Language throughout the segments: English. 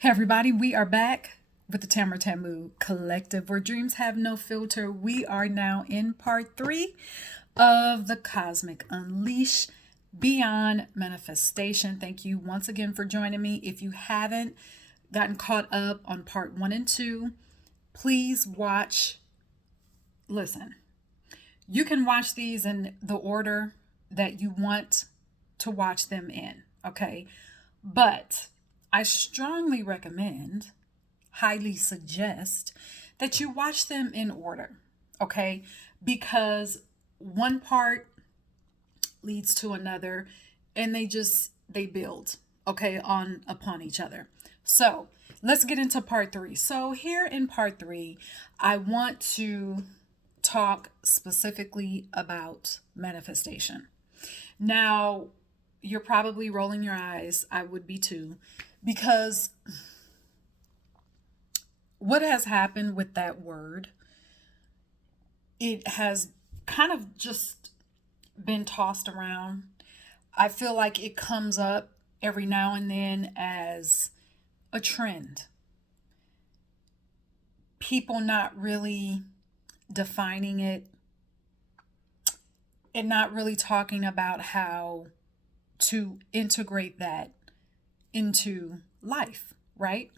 Hey everybody, we are back with the Tamara Tamu Collective, where dreams have no filter. We are now in part 3 of the Cosmic Unleash Beyond Manifestation. Thank you once again for joining me. If you haven't gotten caught up on part 1 and 2, please watch. Listen, you can watch these in the order that you want to watch them in, okay? But I strongly recommend, highly suggest that you watch them in order, okay? Because one part leads to another and they build, okay, on upon each other. So, let's get into part 3. So, here in part 3, I want to talk specifically about manifestation. Now, you're probably rolling your eyes. I would be too, because what has happened with that word, it has kind of just been tossed around. I feel like it comes up every now and then as a trend. People not really defining it and not really talking about how to integrate that into life, right?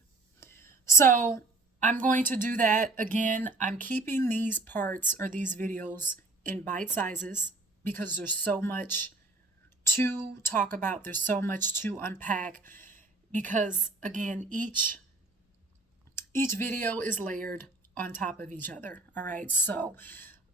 So I'm going to do that again. I'm keeping these parts or these videos in bite sizes because there's so much to talk about. There's so much to unpack because again, each video is layered on top of each other. All right. So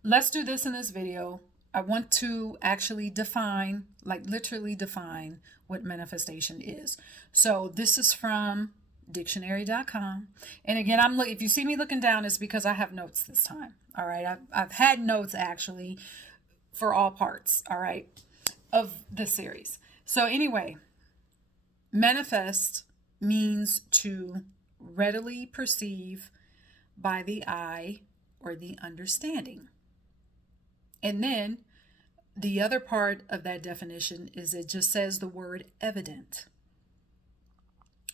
let's do this in this video. I want to actually define, like literally define what manifestation is. So this is from dictionary.com. And again, if you see me looking down, it's because I have notes this time. All right. I've had notes actually for all parts, all right, of this series. So anyway, manifest means to readily perceive by the eye or the understanding. And then the other part of that definition is it just says the word evident.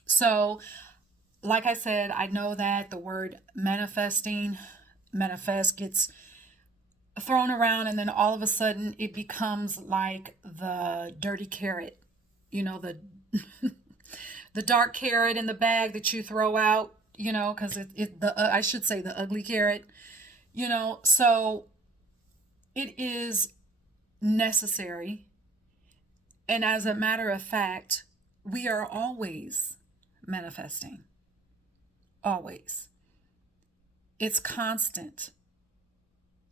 So, like I said, I know that the word manifest gets thrown around, and then all of a sudden it becomes like the dirty carrot, the the dark carrot in the bag that you throw out, because I should say the ugly carrot, so it is necessary. And as a matter of fact, we are always manifesting. Always. It's constant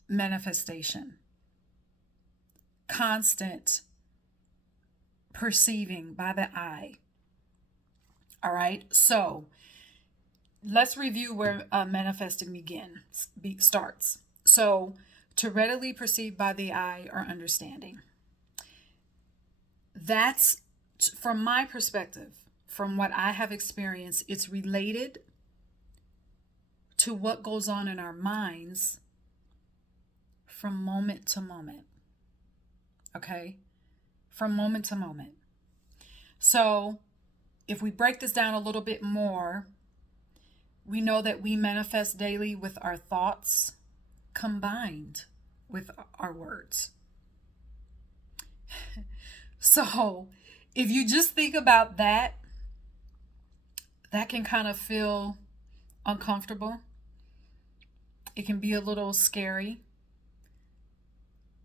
manifestation, constant perceiving by the eye. All right. So let's review where manifesting starts. So, to readily perceive by the eye or understanding. That's, from my perspective, from what I have experienced, it's related to what goes on in our minds from moment to moment. Okay? From moment to moment. So, if we break this down a little bit more, we know that we manifest daily with our thoughts combined with our words. So, if you just think about that, that can kind of feel uncomfortable. It can be a little scary.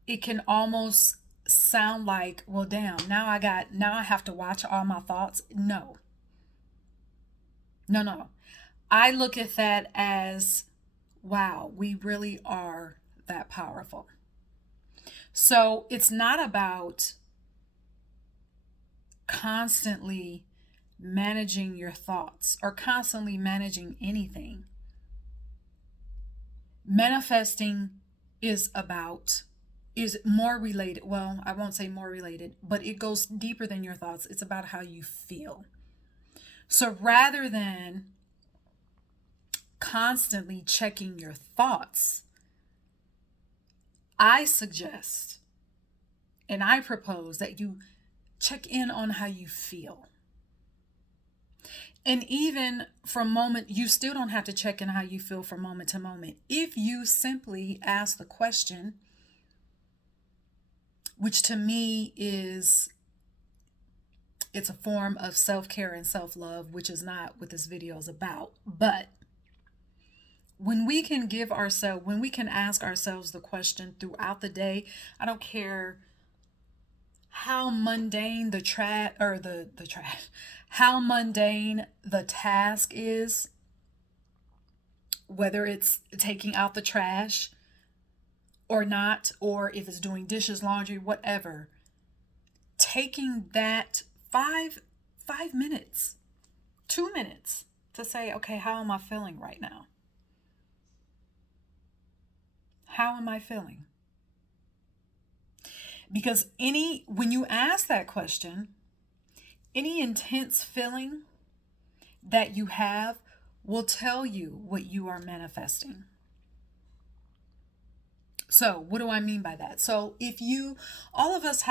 It can almost sound like, well, damn, now I have to watch all my thoughts. No. I look at that as, wow, we really are that powerful. So it's not about constantly managing your thoughts or constantly managing anything. Manifesting is more related. Well, I won't say more related, but it goes deeper than your thoughts. It's about how you feel. So rather than constantly checking your thoughts, I suggest and I propose that you check in on how you feel. And even from moment, you still don't have to check in how you feel from moment to moment. If you simply ask the question, which to me is, it's a form of self-care and self-love, which is not what this video is about. But when we can when we can ask ourselves the question throughout the day, I don't care how mundane how mundane the task is, whether it's taking out the trash or not, or if it's doing dishes, laundry, whatever, taking that five minutes, 2 minutes to say, okay, how am I feeling right now? How am I feeling? Because when you ask that question, any intense feeling that you have will tell you what you are manifesting. So what do I mean by that? So all of us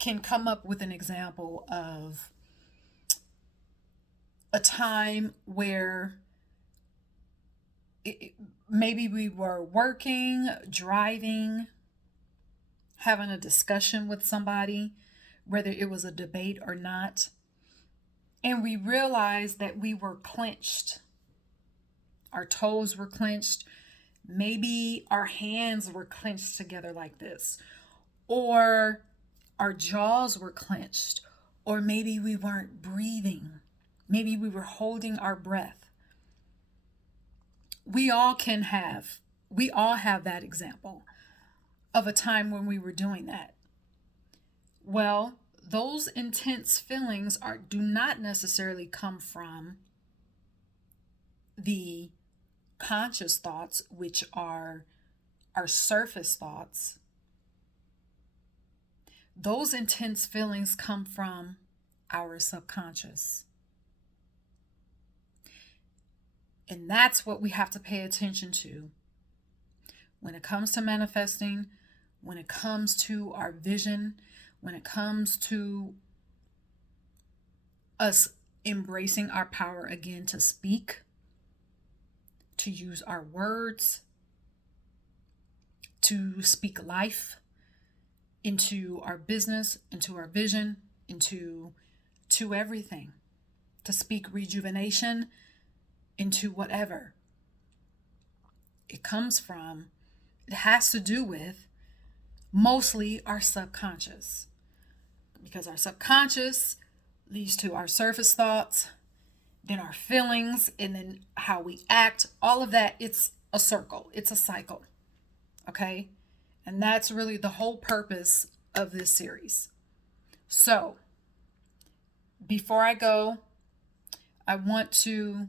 can come up with an example of a time where maybe we were working, driving, having a discussion with somebody, whether it was a debate or not, and we realized that we were clenched. Our toes were clenched. Maybe our hands were clenched together like this, or our jaws were clenched, or maybe we weren't breathing. Maybe we were holding our breath. We all have that example of a time when we were doing that. Well, those intense feelings do not necessarily come from the conscious thoughts, which are our surface thoughts. Those intense feelings come from our subconscious. And that's what we have to pay attention to when it comes to manifesting, when it comes to our vision, when it comes to us embracing our power again to speak, to use our words, to speak life into our business, into our vision, into everything, to speak rejuvenation into whatever. It has to do with mostly our subconscious, because our subconscious leads to our surface thoughts, then our feelings, and then how we act. All of that, it's a circle, it's a cycle. Okay? And that's really the whole purpose of this series. So, before I go, I want to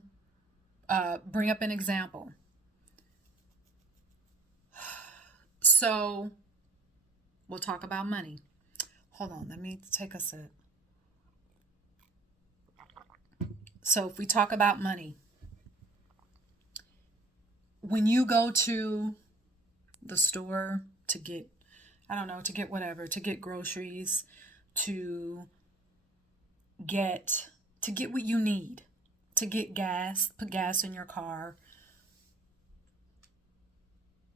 bring up an example. So, we'll talk about money. Hold on, let me take a sip. So, if we talk about money, when you go to the store to get, to get groceries, to get what you need, to get gas, put gas in your car,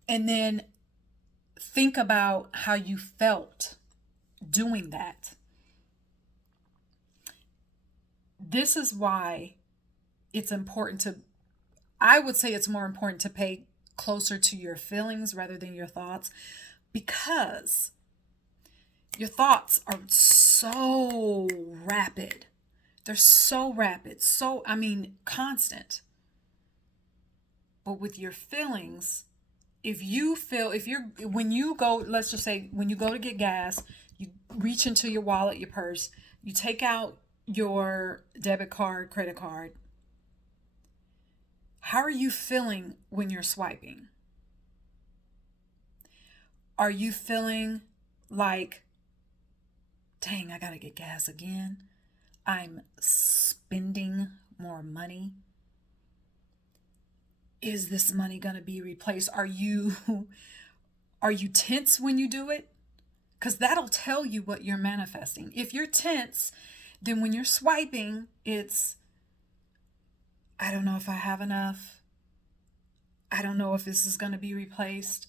and then think about how you felt doing that. This is why it's important I would say it's more important to pay closer to your feelings rather than your thoughts, because your thoughts are so rapid. They're so rapid, constant. But with your feelings, when you go to get gas, you reach into your wallet, your purse, you take out your debit card, credit card. How are you feeling when you're swiping? Are you feeling like, dang, I gotta get gas again? I'm spending more money. Is this money gonna be replaced? Are you tense when you do it? Because that'll tell you what you're manifesting. If you're tense, then when you're swiping, it's, I don't know if I have enough. I don't know if this is going to be replaced.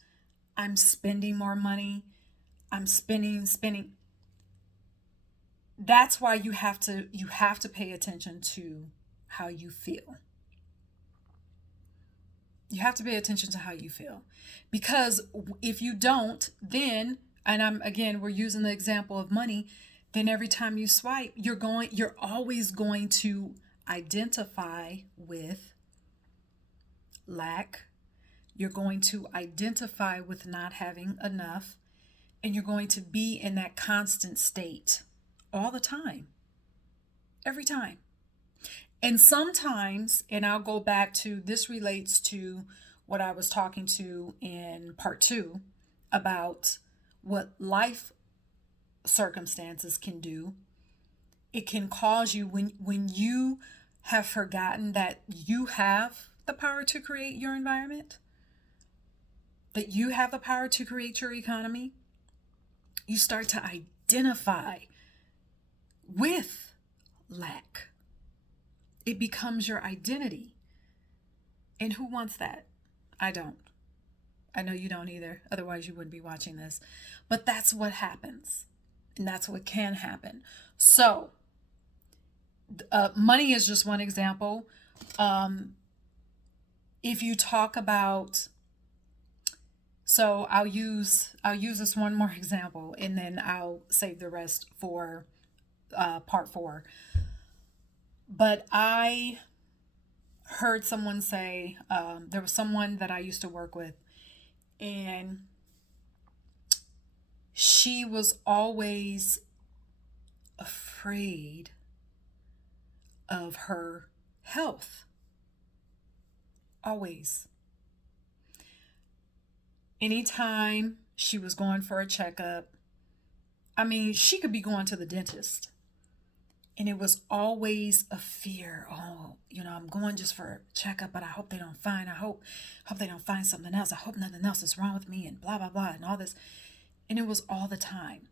I'm spending more money. I'm spending. That's why you have to pay attention to how you feel. You have to pay attention to how you feel. Because if you don't, then, and we're using the example of money, then every time you swipe, you're always going to identify with lack. You're going to identify with not having enough, and you're going to be in that constant state all the time, every time. And sometimes, and I'll go back to this, relates to what I was talking to in part two about what life circumstances can do. It can cause you, when you have forgotten that you have the power to create your environment, that you have the power to create your economy, you start to identify with lack. It becomes your identity. And who wants that? I don't. I know you don't either. Otherwise, you wouldn't be watching this. But that's what happens. And that's what can happen. So, money is just one example. If you talk about, so I'll use this one more example, and then I'll save the rest for part four. But I heard someone say, there was someone that I used to work with, and she was always afraid of her health. Always. Anytime she was going for a checkup, I mean, she could be going to the dentist, and it was always a fear. Oh, I'm going just for a checkup, but I hope they don't find, I hope they don't find something else. I hope nothing else is wrong with me, and blah, blah, blah, and all this. And it was all the time.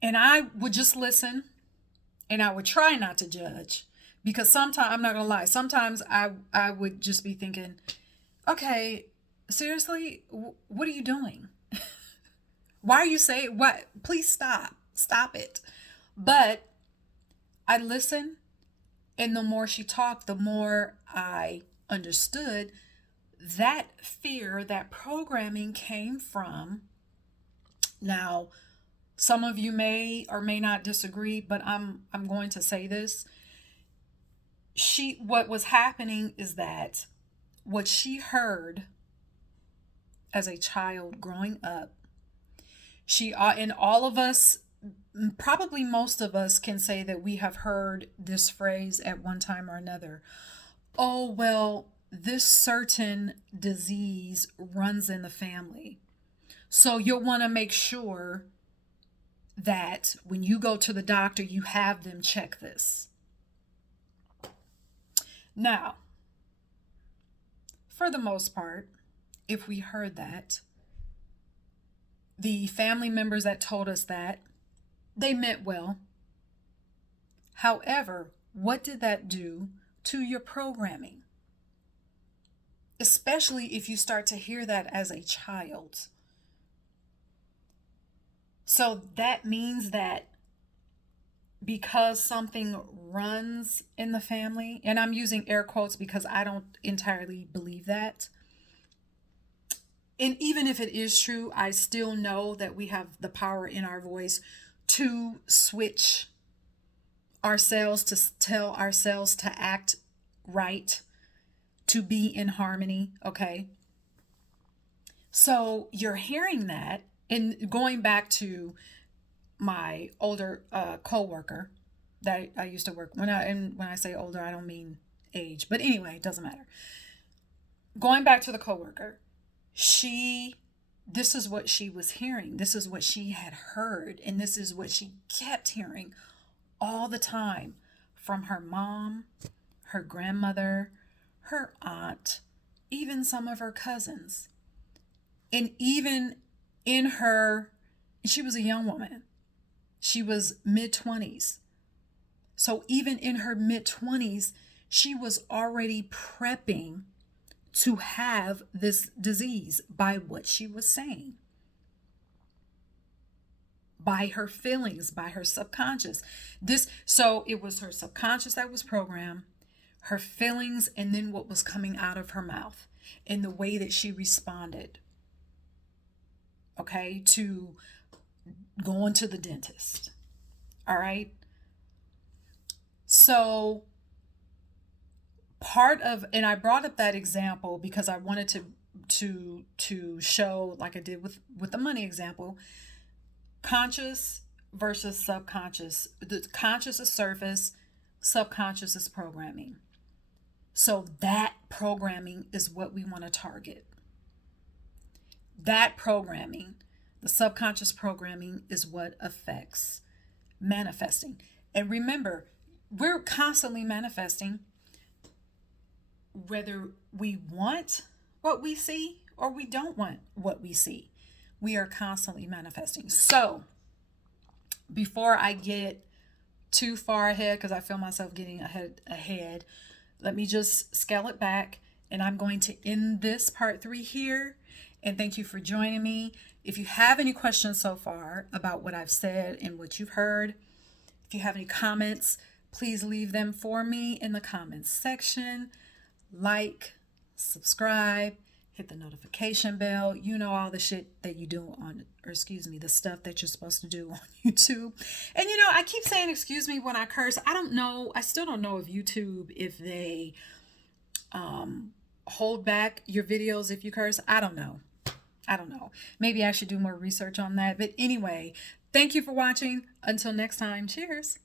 And I would just listen, and I would try not to judge, because sometimes, I'm not going to lie, sometimes I would just be thinking, okay, seriously, what are you doing? Why are you saying what? Please stop it. But I listened, and the more she talked, the more I understood that fear, that programming came from. Now, some of you may or may not disagree, but I'm going to say this. What was happening is that what she heard as a child growing up, and all of us, probably most of us, can say that we have heard this phrase at one time or another. Oh, well, this certain disease runs in the family. So you'll want to make sure that when you go to the doctor, you have them check this. Now, for the most part, if we heard that, the family members that told us that, they meant well. However, what did that do to your programming? Especially if you start to hear that as a child. So that means that because something runs in the family, and I'm using air quotes because I don't entirely believe that. And even if it is true, I still know that we have the power in our voice to switch ourselves, to tell ourselves to act right, to be in harmony, okay? So you're hearing that, and going back to my older co-worker that I used to work, when I say older, I don't mean age, but anyway, it doesn't matter. Going back to the co-worker, this is what she was hearing. This is what she had heard, and this is what she kept hearing all the time from her mom, her grandmother, her aunt, even some of her cousins. And even she was a young woman. She was mid-20s. So even in her mid-20s, She was already prepping to have this disease by what she was saying, by her feelings, by her subconscious. So it was her subconscious that was programmed, her feelings, and then what was coming out of her mouth and the way that she responded, okay, to going to the dentist. All right. So part of, and I brought up that example because I wanted to show, like I did with the money example, conscious versus subconscious. The conscious is surface, subconscious is programming. So that programming is what we want to target. That programming, the subconscious programming, is what affects manifesting. And remember, we're constantly manifesting, whether we want what we see or we don't want what we see. We are constantly manifesting. So before I get too far ahead, because I feel myself getting ahead, let me just scale it back, and I'm going to end this part 3 here. And thank you for joining me. If you have any questions so far about what I've said and what you've heard, if you have any comments, please leave them for me in the comments section. Like, subscribe, hit the notification bell. You know, all the shit that you do the stuff that you're supposed to do on YouTube. And I keep saying excuse me when I curse. I don't know. I still don't know if YouTube, if they hold back your videos if you curse. I don't know. Maybe I should do more research on that. But anyway, thank you for watching. Until next time, cheers.